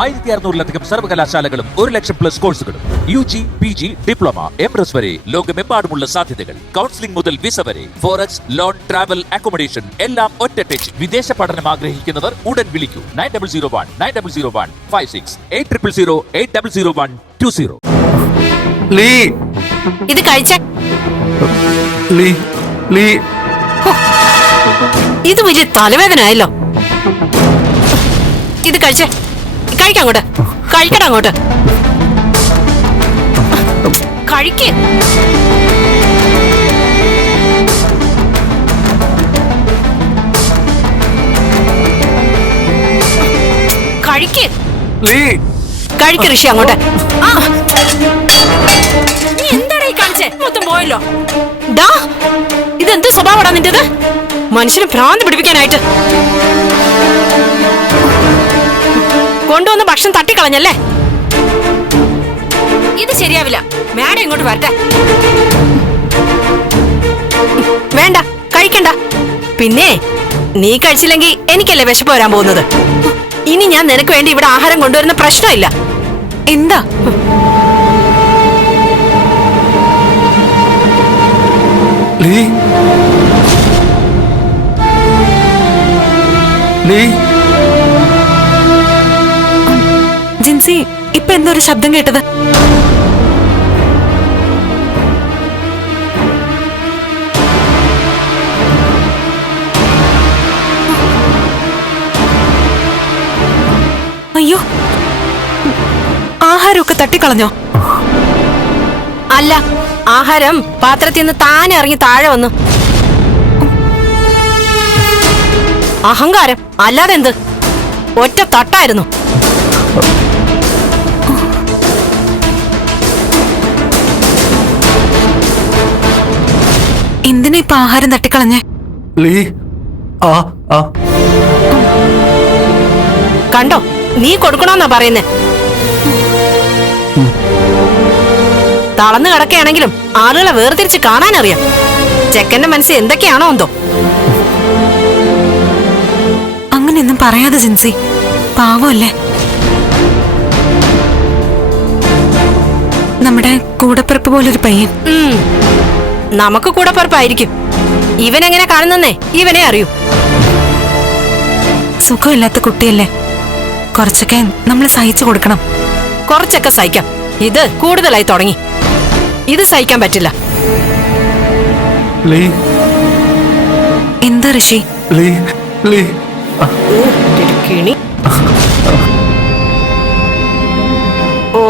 1600-ലധികം സർവകലാശാലകളും 1,00,000+ കോഴ്സുകളും UG, PG, diploma, MS വരെ ലോകമെമ്പാടുമുള്ള സാധ്യതകൾ. കൗൺസിലിംഗ് മുതൽ വിസ വരെ, ഫോറക്സ്, ലോൺ, ട്രാവൽ, അക്കോമഡേഷൻ എല്ലാം ഒറ്റ ടച്ച്. വിദേശ പഠനം ആഗ്രഹിക്കുന്നവർ ഉടൻ വിളിക്കൂ 9001 800 800120. ഇത് കഴിച്ച ഇത് വലിയ തലവേദന ആയല്ലോ. ഇത് കഴിച്ചേ, കഴിക്കങ്ങോട്ട്, കഴിക്കടാ അങ്ങോട്ട്, കഴിക്ക്. കഴിക്ക്, കഴിക്ക് ഋഷി അങ്ങോട്ട്. നീ എന്താടാ ഈ കാണിച്ചേ? മൊത്തം പോയല്ലോ. ഡാ, ഇതെന്ത് സ്വഭാവടാ നിന്റേത്? മനുഷ്യന് ഭ്രാന്ത് പിടിപ്പിക്കാനായിട്ട് കൊണ്ടുവന്ന് ഭക്ഷണം തട്ടിക്കളഞ്ഞല്ലേ? ഇത് ശരിയാവില്ല. മാഡം ഇങ്ങോട്ട് വരട്ടെ. വേണ്ട, കഴിക്കണ്ട. പിന്നെ നീ കഴിച്ചില്ലെങ്കിൽ എനിക്കല്ലേ വിശപ്പ് വരാൻ പോകുന്നത്. ഇനി ഞാൻ നിനക്ക് വേണ്ടി ഇവിടെ ആഹാരം കൊണ്ടുവരുന്ന പ്രശ്നമില്ല. എന്താ ജിൻസി, ഇപ്പൊ എന്തൊരു ശബ്ദം കേട്ടത്? അയ്യോ, ആഹാരമൊക്കെ തട്ടിക്കളഞ്ഞോ? അല്ല, ആഹാരം പാത്രത്തിൽ നിന്ന് താനെ ഇറങ്ങി താഴെ വന്നു. അഹങ്കാരം അല്ലാതെ എന്ത്? ഒറ്റ തട്ടായിരുന്നു. എന്തിനാ ഇപ്പൊ ആഹാരം തട്ടിക്കളഞ്ഞേ? കണ്ടോ, നീ കൊടുക്കണോന്നാ പറയുന്നേ. തളർന്നു കിടക്കുകയാണെങ്കിലും ആളുകളെ വേർതിരിച്ച് കാണാനറിയാം. ചെക്കന്റെ മനസ്സിൽ എന്തൊക്കെയാണോ എന്തോ. അങ്ങനെയൊന്നും പറയാതെ ജിൻസി, പാവമല്ലേ. നമ്മുടെ കൂടപ്പിറപ്പ് പോലൊരു പയ്യൻ. നമുക്ക് കൂടപ്പിറപ്പായിരിക്കും. ഇവനെങ്ങനെ കാണുന്നേ ഇവനെ അറിയൂ. സുഖമില്ലാത്ത കുട്ടിയല്ലേ, കുറച്ചൊക്കെ നമ്മൾ സഹിച്ചു കൊടുക്കണം. കുറച്ചൊക്കെ സഹിക്കാം. ഇത് കൂടുതലായി തുടങ്ങി. ഇത് സഹിക്കാൻ പറ്റില്ല. എന്താ ഋഷി? ഓ,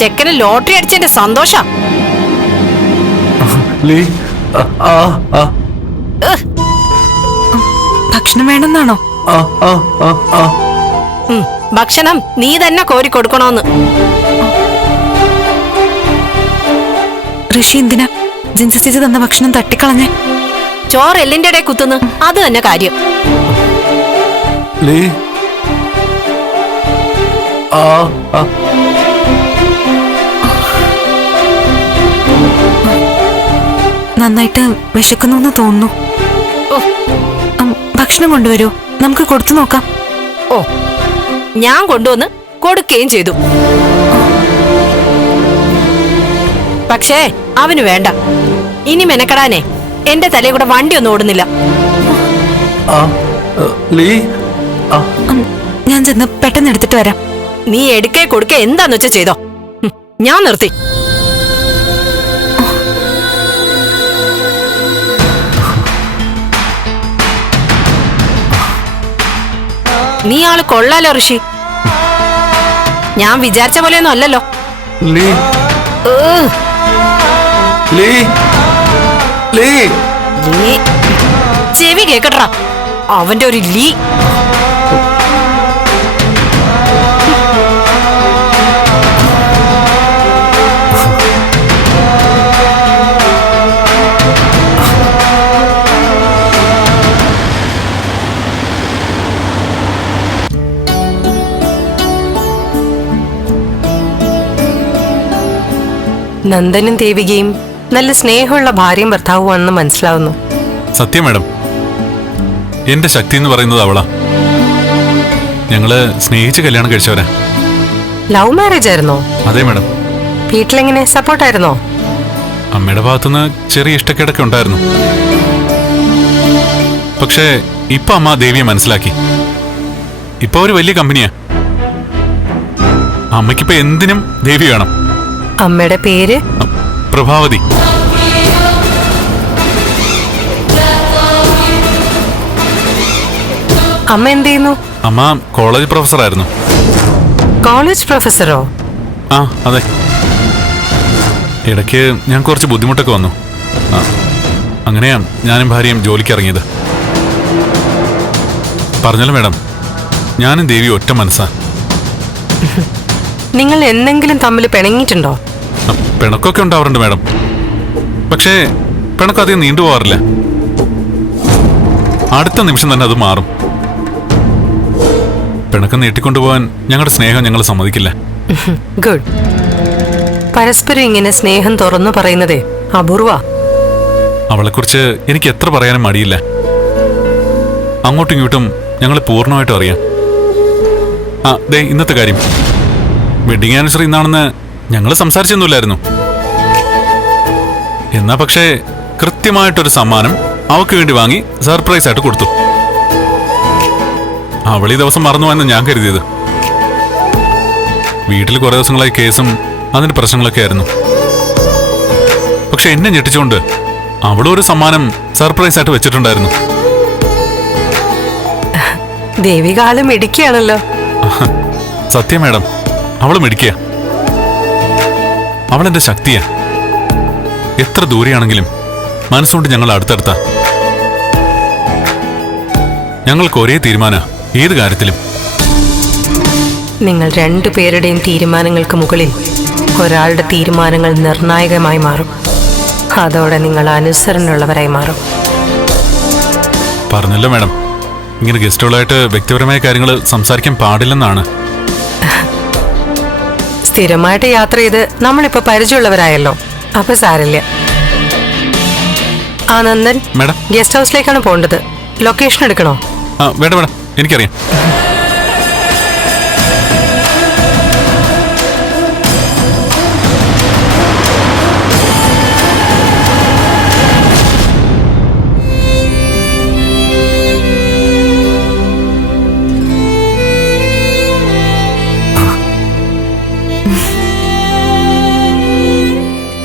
ചെക്കന് ലോട്ടറി അടിച്ചതിന്റെ സന്തോഷ. ഭക്ഷണം വേണമെന്നാണോ? ഭക്ഷണം നീ തന്നെ കോരി കൊടുക്കണോന്ന്. ഋഷി എന്തിനാ ജിൻസി ചേച്ചി തന്ന ഭക്ഷണം തട്ടിക്കളഞ്ഞേ? ചോറ് എല്ലിന്റെ ഇടയിൽ കുത്തുന്നു, അത് തന്നെ കാര്യം. നന്നായിട്ട് വിശക്കുന്നു തോന്നുന്നു. ഭക്ഷണം കൊണ്ടുവരൂ, നമുക്ക് കൊടുത്തു നോക്കാം. ഓ, ഞാൻ കൊണ്ടുവന്ന് കൊടുക്കുകയും ചെയ്തു. പക്ഷേ അവന് വേണ്ട. ഇനി മെനക്കെടാനേ എന്റെ തലയിൽ കൂടെ വണ്ടി ഒന്നും ഓടുന്നില്ല. ഞാൻ ചെന്ന് പെട്ടെന്ന് എടുത്തിട്ട് വരാം. നീ എടുക്കേ കൊടുക്കേ എന്താന്ന് വെച്ചാ ചെയ്തോ. ഞാൻ നിർത്തി. നീ ആള് കൊള്ളാലോ ഋഷി. ഞാൻ വിചാരിച്ച പോലെയൊന്നും അല്ലല്ലോ. ചെവി കേക്കട്ടാ അവന്റെ ഒരു ലീ. നന്ദനും ദേവികയും നല്ല സ്നേഹമുള്ള ഭാര്യയും ഭർത്താവുമാണെന്ന് മനസ്സിലാവുന്നു. സത്യം മാഡം, എന്റെ ശക്തി എന്ന് പറയുന്നത് അവളാ. ഞങ്ങള് സ്നേഹിച്ച് കല്യാണം കഴിച്ചവരാ. ലവ് മാരേജ് ആയിരുന്നോ? അതെ മാഡം. വീട്ടിലെങ്ങനെ സപ്പോർട്ടായിരുന്നോ? അമ്മയുടെ ഭാഗത്തുനിന്ന് ചെറിയ ഇഷ്ടക്കേടൊക്കെ ഉണ്ടായിരുന്നു. പക്ഷേ ഇപ്പൊ അമ്മ ദേവിയെ മനസ്സിലാക്കി. ഇപ്പൊ ഒരു വലിയ കമ്പനിയാ. അമ്മയ്ക്കിപ്പോ എന്തിനും ദേവി വേണം. അമ്മയുടെ പേര്? പ്രഭാവതി. അമ്മ എന്ത് ചെയ്യുന്നു? അമ്മ കോളേജ് പ്രൊഫസറായിരുന്നു. കോളേജ് പ്രൊഫസറോ? ആ അതെ. ഇടയ്ക്ക് ഞാൻ കുറച്ച് ബുദ്ധിമുട്ടൊക്കെ വന്നു. അങ്ങനെയാ ഞാനും ഭാര്യയും ജോലിക്ക് ഇറങ്ങിയത്. പറഞ്ഞല്ലോ മാഡം, ഞാനും ദേവി ഒറ്റ മനസ്സാ. നിങ്ങൾ എന്തെങ്കിലും തമ്മിൽ പിണങ്ങിയിട്ടുണ്ടോ? പിണക്കൊക്കെ ഉണ്ടാവാറുണ്ട് മാഡം. പക്ഷേ പിണക്കം അധികം നീണ്ടുപോകാറില്ല. അടുത്ത നിമിഷം തന്നെ അത് മാറും. പിണക്കം നീട്ടിക്കൊണ്ടുപോകാൻ ഞങ്ങളുടെ സ്നേഹം ഞങ്ങൾ സമ്മതിക്കില്ല. ഗുഡ്. പരസ്പരം ഇങ്ങനെ സ്നേഹം തുറന്നു പറയുന്നതേ അപൂർവ. അവളെക്കുറിച്ച് എനിക്ക് എത്ര പറയാനും മടിയില്ല. അങ്ങോട്ടും ഇങ്ങോട്ടും ഞങ്ങൾ പൂർണ്ണമായിട്ടും അറിയാം. ദേ ഇന്നത്തെ കാര്യം, വെഡിങ് ആനിവേഴ്സറി ഇന്നാണെന്ന് ഞങ്ങൾ സംസാരിച്ചൊന്നുമില്ലായിരുന്നു. എന്നാ പക്ഷേ കൃത്യമായിട്ടൊരു സമ്മാനം അവൾക്ക് വേണ്ടി വാങ്ങി സർപ്രൈസ് ആയിട്ട് കൊടുത്തു. അവൾ ഈ ദിവസം മറന്നുവെന്ന് ഞാൻ കരുതിയത്. വീട്ടിൽ കുറെ ദിവസങ്ങളായി കേസും അതിന്റെ പ്രശ്നങ്ങളൊക്കെ ആയിരുന്നു. പക്ഷെ എന്നെ ഞെട്ടിച്ചുകൊണ്ട് അവളൊരു സമ്മാനം സർപ്രൈസ് ആയിട്ട് വെച്ചിട്ടുണ്ടായിരുന്നു. ദേവികാലം ഇടിക്കുകയാണല്ലോ. സത്യം മാഡം, അവള് മിടിക്കുക. അവളെന്റെ ശക്തിയാ. എത്ര ദൂരെയാണെങ്കിലും മനസ്സുകൊണ്ട് ഞങ്ങൾ അടുത്തടുത്താ. ഞങ്ങൾക്ക് ഒരേ തീരുമാന ഏത് കാര്യത്തിലും. നിങ്ങൾ രണ്ടുപേരുടെയും തീരുമാനങ്ങൾക്ക് മുകളിൽ ഒരാളുടെ തീരുമാനങ്ങൾ നിർണായകമായി മാറും. അതോടെ നിങ്ങൾ അനുസരണയുള്ളവരായി മാറും. പറഞ്ഞല്ലോ മാഡം, ഇങ്ങനെ ഗസ്റ്റുകളായിട്ട് വ്യക്തിപരമായ കാര്യങ്ങൾ സംസാരിക്കാൻ പാടില്ലെന്നാണ്. സ്ഥിരമായിട്ട് യാത്ര ചെയ്ത് നമ്മളിപ്പോ പരിചയമുള്ളവരായല്ലോ, അപ്പൊ സാരില്ല. നന്ദൻ, മാഡം ഗസ്റ്റ് ഹൗസിലേക്കാണ് പോകേണ്ടത്. ലൊക്കേഷൻ എടുക്കണോ? വേണ്ട വേണം, എനിക്കറിയാം.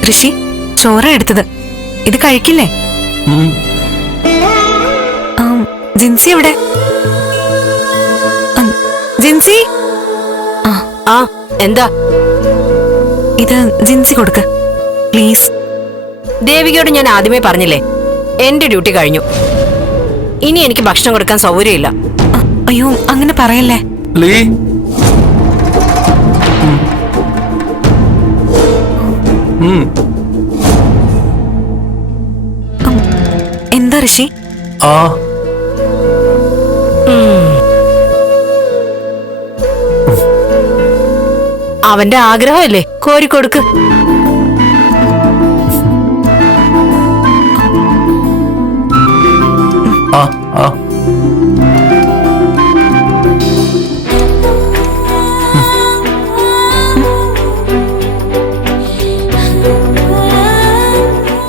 ഋഷി, ചോറ എടുത്തത്. ഇത് കഴിക്കില്ലേ? ജിൻസി എവിടെ? ജിൻസി. എന്താ? ഇത് ജിൻസി കൊടുക്ക പ്ലീസ്. ദേവികയോട് ഞാൻ ആദ്യമേ പറഞ്ഞില്ലേ, എന്റെ ഡ്യൂട്ടി കഴിഞ്ഞു. ഇനി എനിക്ക് ഭക്ഷണം കൊടുക്കാൻ സൗകര്യമില്ല. അയ്യോ, അങ്ങനെ പറയല്ലേ. എന്താ ഋഷി? അവന്റെ ആഗ്രഹമല്ലേ, കോരിക്കൊടുക്ക്.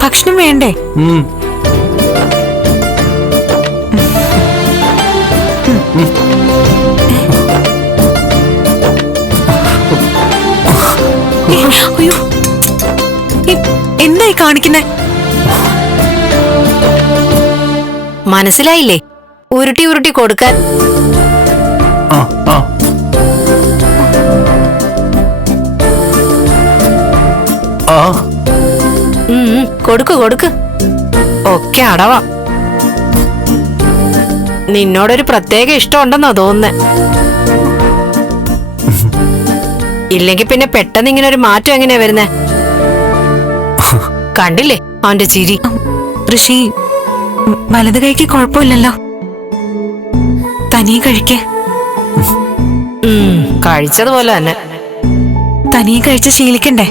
ഭക്ഷണം വേണ്ടേ? എന്തായി കാണിക്കുന്നേ? മനസ്സിലായില്ലേ? ഉരുട്ടി ഉരുട്ടി കൊടുക്കാൻ. കൊടുക്ക് കൊടുക്ക്. ഒക്കെ അടവാ. നിന്നോടൊരു പ്രത്യേക ഇഷ്ടമുണ്ടെന്നോ തോന്നുന്നേ. ഇല്ലെങ്കിൽ പിന്നെ പെട്ടെന്ന് ഇങ്ങനെ ഒരു മാറ്റം എങ്ങനെയാ വരുന്നേ? കണ്ടില്ലേ അവന്റെ ചിരി? ഋഷി, വലത് കൈക്ക് കുഴപ്പമില്ലല്ലോ, തനിയെ കഴിക്കേ. കഴിച്ചതുപോലെ തന്നെ. തനിയെ കഴിച്ച് ശീലിക്കണ്ടേ?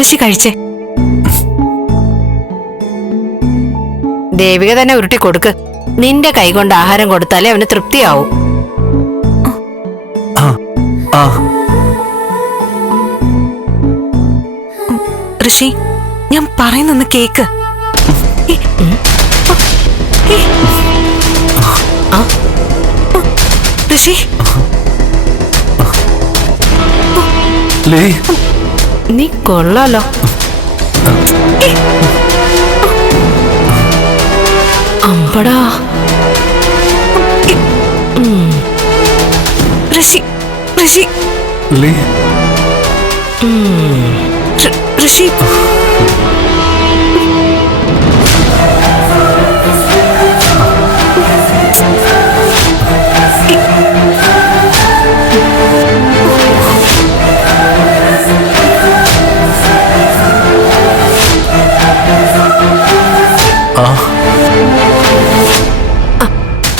ഋഷി കഴിച്ചേ. ദേവിക തന്നെ ഉരുട്ടി കൊടുക്ക്. നിന്റെ കൈ കൊണ്ട് ആഹാരം കൊടുത്താലേ അവന് തൃപ്തിയാവും. ഋഷി ഞാൻ പറയുന്നൊന്ന് കേക്ക്. ഋഷി നീ കൊള്ളാലോ. അമ്പടാ ഋഷി ഋഷി ഋഷി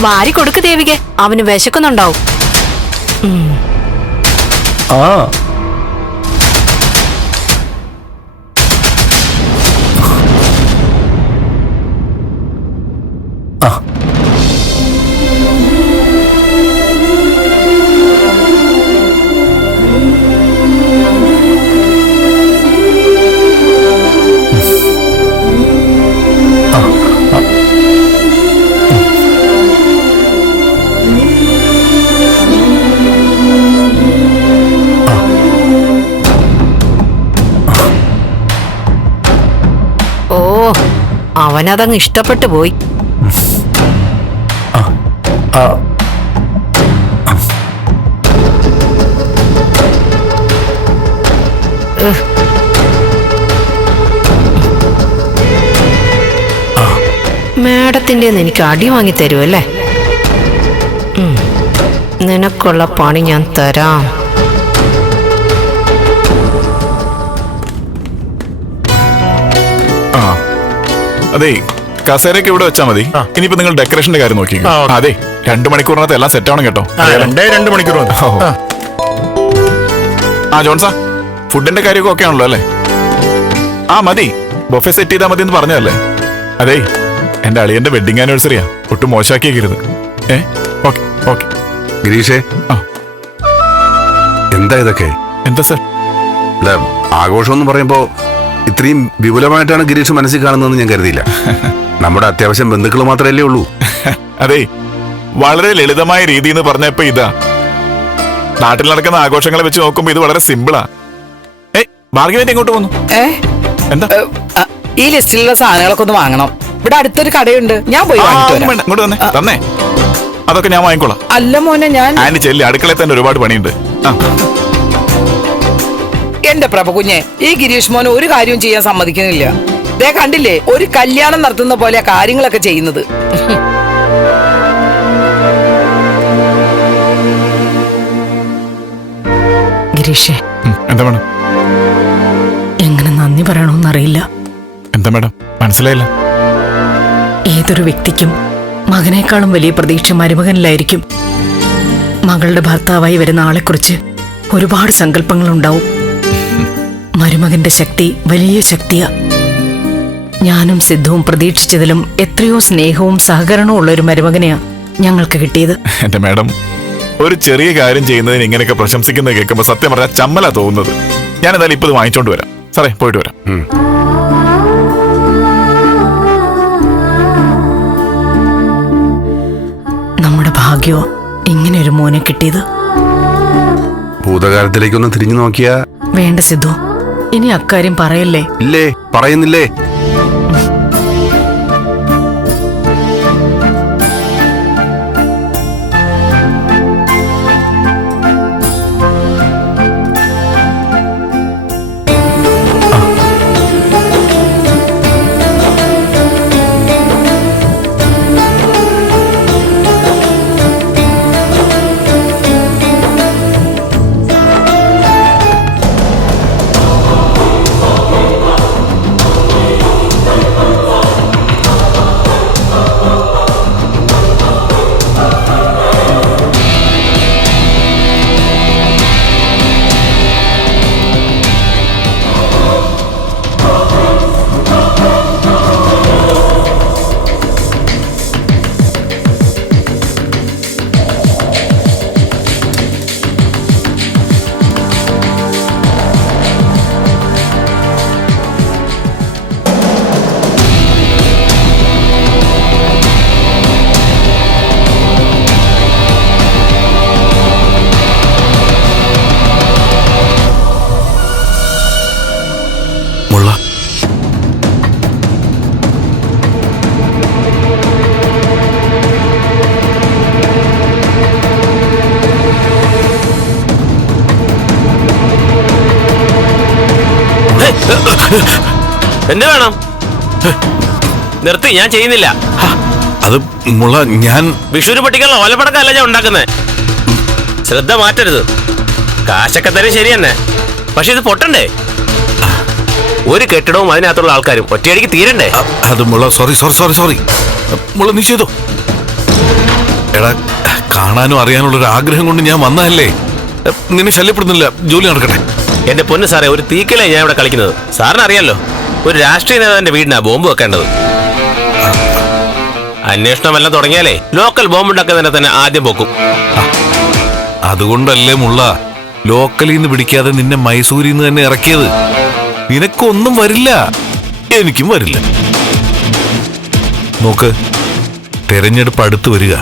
വാരി കൊടുക്ക് ദേവികെ, അവന് വിശക്കുന്നുണ്ടാവും. അവനതങ്ങ് ഇഷ്ടപ്പെട്ടു പോയി. മാഡത്തിന്റെ എനിക്ക് അടി വാങ്ങി തരുമല്ലേ? നിനക്കുള്ള പണി ഞാൻ തരാം. അതെ, കസേരയൊക്കെ ഇവിടെ വെച്ചാൽ മതി. ഇനിയിപ്പോ നിങ്ങൾ ഡെക്കറേഷന്റെ കാര്യം നോക്കി. അതെ, 2 മണിക്കൂറിനകത്ത് എല്ലാം സെറ്റ് ആവണം കേട്ടോ. 2 മണിക്കൂർ. ജോൺസാ, ഫുഡിന്റെ കാര്യമൊക്കെ ഓക്കെ ആണല്ലോ അല്ലേ? മതി, ബൊഫെ സെറ്റ് ചെയ്താൽ മതി എന്ന് പറഞ്ഞതല്ലേ? അതെ, എന്റെ അളിയന്റെ വെഡിങ് ആനിവേഴ്സറിയാ, ഒട്ടും മോശമാക്കിയേക്കരുത്. Okay okay. ഗിരീഷേ, എന്താ ഇതൊക്കെ? എന്താ സർ? അല്ല, ആഘോഷം എന്ന് പറയുമ്പോ ഇത്രയും വിപുലമായിട്ടാണ് ഗിരീഷ് മനസ്സിൽ കാണുന്നതെന്ന് ഞാൻ കരുതിയില്ല. നമ്മുടെ അത്യാവശ്യം ബന്ധുക്കൾ മാത്രമല്ലേ ഉള്ളൂ. അതെ, വളരെ ലളിതമായ രീതി എന്ന് പറഞ്ഞപ്പോ ഇതാ. നാട്ടിൽ നടക്കുന്ന ആഘോഷങ്ങളെ വെച്ച് നോക്കുമ്പോ ഇത് വളരെ സിമ്പിളാ. ഭാഗ്യമായിട്ട് എങ്ങോട്ട് പോന്നു? എന്താ ഈ ലിസ്റ്റിലുള്ള സാധനങ്ങളൊക്കെ ഒന്ന് വാങ്ങണം. ഇവിടെ അടുത്തൊരു കടയുണ്ട്, ഞാൻ പോയി ഇങ്ങോട്ട് തന്നെ. അതൊക്കെ ഞാൻ വാങ്ങിക്കോളാം. അല്ല മോനെ, ഞാൻ ആന്റി ചെല്ലി, അടുക്കളയിൽ തന്നെ ഒരുപാട് പണിയുണ്ട്. എന്റെ പ്രഭ കുഞ്ഞെ, ഈ ഗിരീഷ് മോനെ ഒരു കാര്യവും ചെയ്യാൻ സമ്മതിക്കുന്നില്ല. ദേ കണ്ടില്ലേ, ഒരു കല്യാണം നടത്തുന്ന പോലെ കാര്യങ്ങളൊക്കെ ചെയ്യുന്നത്. ഗിരീഷേ, എന്താ മേഡം? എങ്ങനെ നന്ദി പറയണമെന്നറിയില്ല. എന്താ മേഡം, മനസ്സിലായില്ല? ഏതൊരു വ്യക്തിക്കും മകനേക്കാളും വലിയ പ്രതീക്ഷ മരുമകനിലായിരിക്കും. മകളുടെ ഭർത്താവായി വരുന്ന ആളെക്കുറിച്ച് ഒരുപാട് സങ്കല്പങ്ങളുണ്ടാവും. മരുമകന്റെ ശക്തി വലിയ ശക്തിയാ. ഞാനും സിദ്ധുവും പ്രതീക്ഷിച്ചതിലും എത്രയോ സ്നേഹവും സഹകരണവും ഉള്ള ഒരു മരുമകനെയാ ഞങ്ങൾക്ക് കിട്ടിയത്. എന്റെ മാഡം, ഒരു ചെറിയ കാര്യം ചെയ്യുന്നതിന് ഇങ്ങനെയൊക്കെ പ്രശംസിക്കുന്നത് കേൾക്കുമ്പോൾ സത്യം പറഞ്ഞാൽ ചമ്മലാ തോന്നുന്നത്. ഞാൻ എന്തായാലും ഇപ്പൊ ഇത് വാങ്ങിച്ചോണ്ട് വരാം. സാറേ, പോയിട്ട് വരാം. നമ്മുടെ ഭാഗ്യോ ഇങ്ങനെ ഒരു മോനെ കിട്ടിയത്. ഭൂതകാലത്തിലേക്കൊന്ന് തിരിഞ്ഞു നോക്കിയാ വേണ്ട സിദ്ധു, ഇനി അക്കാര്യം പറയല്ലേ. ഇല്ലേ, പറയുന്നില്ലേ? എന്നെ വേണം നിർത്തി, ഞാൻ ചെയ്യുന്നില്ല. അത് മുള, ഞാൻ വിഷുവിന് പൊട്ടിക്കാനുള്ള ഓലപ്പടക്കല്ല ഞാൻ ഉണ്ടാക്കുന്നത്. ശ്രദ്ധ മാറ്റരുത്. കാശൊക്കെ തരും ശരി തന്നെ, പക്ഷെ ഇത് പൊട്ടണ്ടേ? ഒരു കെട്ടിടവും അതിനകത്തുള്ള ആൾക്കാരും ഒറ്റയടിക്ക് തീരണ്ടേ? അത് മുള, സോറി സോറി സോറി സോറി മുള, നീ ചെയ്തോ. എടാ, കാണാനും അറിയാനുള്ള ഒരു ആഗ്രഹം കൊണ്ട് ഞാൻ വന്നതല്ലേ. നിന്നെ ശല്യപ്പെടുന്നില്ല, ജോലി നടക്കട്ടെ. എന്റെ പൊന്ന് സാറേ, ഒരു തീക്കലേ ഞാൻ ഇവിടെ കളിക്കുന്നത്. സാറിന് അറിയാലോ, ഒരു രാഷ്ട്രീയ നേതാവിന്റെ വീടിനാ ബോംബ് വെക്കേണ്ടത്. അന്വേഷണം എല്ലാം തുടങ്ങിയാലേ ലോക്കൽ ബോംബ് ഉണ്ടാക്കുന്നതിനെ തന്നെ ആദ്യം പൊക്കും. അതുകൊണ്ടല്ലേ മുള്ള ലോക്കലിൽ നിന്ന് പിടിക്കാതെ നിന്നെ മൈസൂരിൽ നിന്ന് തന്നെ ഇറക്കിയത്. നിനക്കൊന്നും വരില്ല, എനിക്കും വരില്ല. നോക്ക്, തെരഞ്ഞെടുപ്പ് അടുത്ത് വരിക.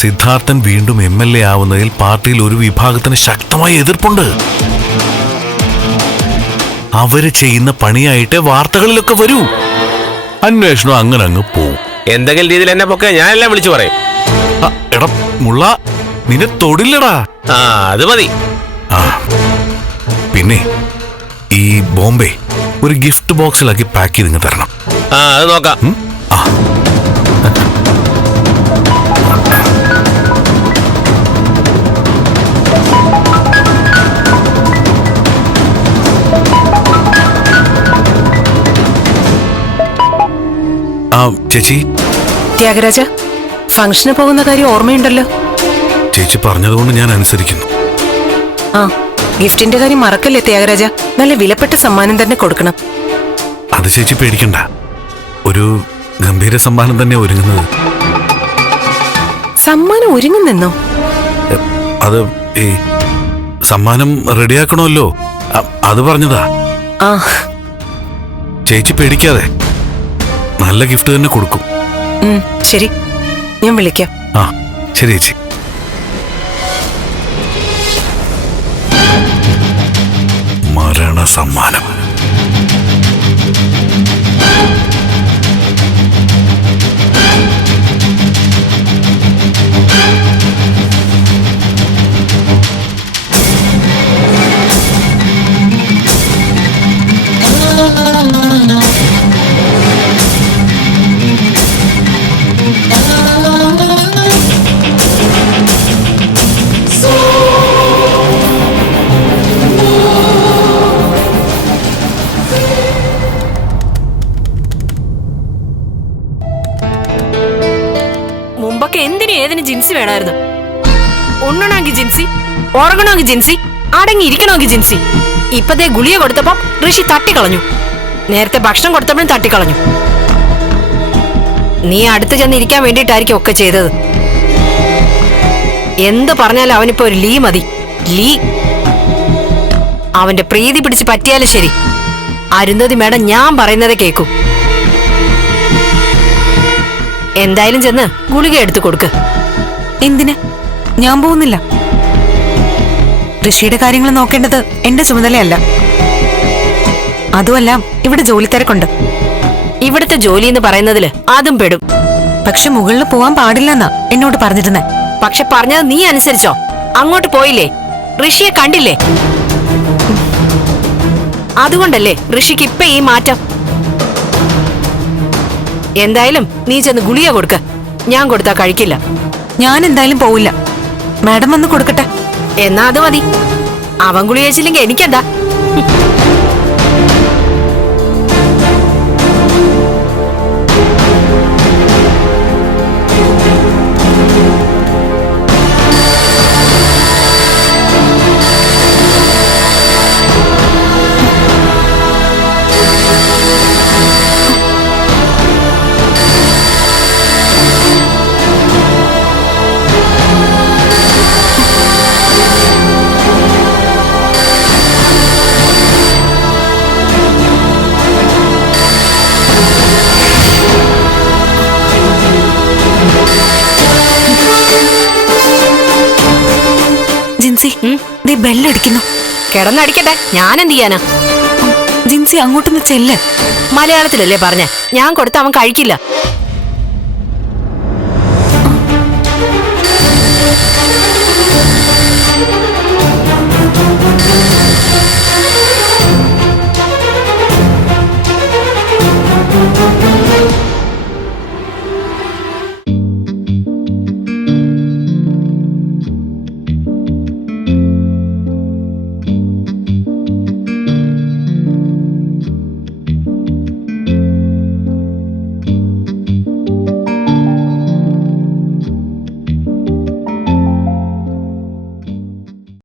സിദ്ധാർത്ഥൻ വീണ്ടും MLA ആവുന്നതിൽ പാർട്ടിയിൽ ഒരു വിഭാഗത്തിന് ശക്തമായ എതിർപ്പുണ്ട്. അവര് ചെയ്യുന്ന പണിയായിട്ട് വാർത്തകളിലൊക്കെ വരൂ. അന്വേഷണം അങ്ങനെ അങ്ങ് പോവും. എന്തെങ്കിലും രീതിയിൽ എന്നെ പൊക്കെ ഞാനെല്ലാം വിളിച്ചു പറയും. എടാ മുള്ള, നിന്നെ തൊടില്ലടാ. ആ, അത് മതി. ആ, പിന്നെ ഈ ബോംബെ ഒരു ഗിഫ്റ്റ് ബോക്സിലാക്കി പാക്ക് ചെയ്ത് ഇങ്ങ് തരണം. ആ, അത് നോക്കാം. ആ, ചേച്ചി. ത്യാഗരാജ, ഫംഗ്ഷന് പോകുന്ന കാര്യം ഓർമ്മയുണ്ടല്ലോ. ചേച്ചി പറഞ്ഞതുകൊണ്ട് ഞാൻ അനുസരിക്കുന്നു. ആ, ഗിഫ്റ്റിന്റെ കാര്യം മറക്കല്ലേ ത്യാഗരാജ. നല്ല വിലപ്പെട്ട സമ്മാനം തന്നെ കൊടുക്കണം. അത് ചേച്ചി പേടിക്കണ്ട, ഒരു ഗംഭീര സമ്മാനം തന്നെ ഒരുങ്ങുന്നത്. സമ്മാനം ഒരുങ്ങുന്നെന്നോ? അത് ഈ സമ്മാനം റെഡിയാക്കണമല്ലോ, അത് പറഞ്ഞതാ. ആ, ചേച്ചി പേടിക്കാതെ, നല്ല ഗിഫ്റ്റ് തന്നെ കൊടുക്കും. ശരി, ഞാൻ വിളിക്കാം. ആ, ശരി ചേച്ചി. മരണ സമ്മാനം. മുമ്പൊക്കെ എന്തിനും ഏതിനും ജിൻസി വേണമായിരുന്നു. ഉണ്ണണമെങ്കിൽ ജിൻസി, ഉറങ്ങണമെങ്കിൽ ജിൻസി, അടങ്ങിയിരിക്കണമെങ്കിൽ ജിൻസി. ഇപ്പതേ ഗുളിക കൊടുത്തപ്പോ ഋഷി തട്ടിക്കളഞ്ഞു. നേരത്തെ ഭക്ഷണം കൊടുത്തപ്പോഴും തട്ടിക്കളഞ്ഞു. നീ അടുത്ത് ചെന്നിരിക്കാൻ വേണ്ടിയിട്ടായിരിക്കും ഒക്കെ ചെയ്തത്. എന്ത് പറഞ്ഞാലും അവനിപ്പോ ഒരു ലീ മതി, ലീ. അവന്റെ പ്രീതി പിടിച്ച് പറ്റിയാലും ശരി, അരുന്ധതി മേഡം ഞാൻ പറയുന്നതേ കേക്കൂ. എന്തായാലും ചെന്ന് ഗുളിക എടുത്തു കൊടുക്ക്. എന്തിന്? ഞാൻ പോകുന്നില്ല. ഋഷിയുടെ കാര്യങ്ങൾ നോക്കേണ്ടത് എന്റെ ചുമതലയല്ല. അതുമല്ല, ഇവിടെ ജോലി തിരക്കുണ്ട്. ഇവിടുത്തെ ജോലി എന്ന് പറയുന്നതില് അതും പെടും. പക്ഷെ മുകളിൽ പോവാൻ പാടില്ലെന്നാ എന്നോട് പറഞ്ഞിരുന്നേ. പക്ഷെ പറഞ്ഞത് നീ അനുസരിച്ചോ? അങ്ങോട്ട് പോയില്ലേ? ഋഷിയെ കണ്ടില്ലേ? അതുകൊണ്ടല്ലേ ഋഷിക്ക് ഇപ്പൊ ഈ മാറ്റം. എന്തായാലും നീ ചെന്ന് ഗുളിക കൊടുക്ക. ഞാൻ കൊടുത്താ കഴിക്കില്ല. ഞാൻ എന്തായാലും പോവില്ല. മാഡം വന്ന് കൊടുക്കട്ടെ. എന്നാ അത് മതി. അവൻ ഗുളിക കഴിച്ചില്ലെങ്കിൽ എനിക്കെന്താ? ജിൻസി, ദേ ബെല്ലടിക്കുന്നു. കിടന്നടിക്കട്ടെ, ഞാൻ എന്ത് ചെയ്യാനാ? ജിൻസി അങ്ങോട്ടൊന്ന് ചെല്ല്. മലയാളത്തിലല്ലേ പറഞ്ഞേ? ഞാൻ കൊടുത്ത അവൻ കഴിക്കില്ല.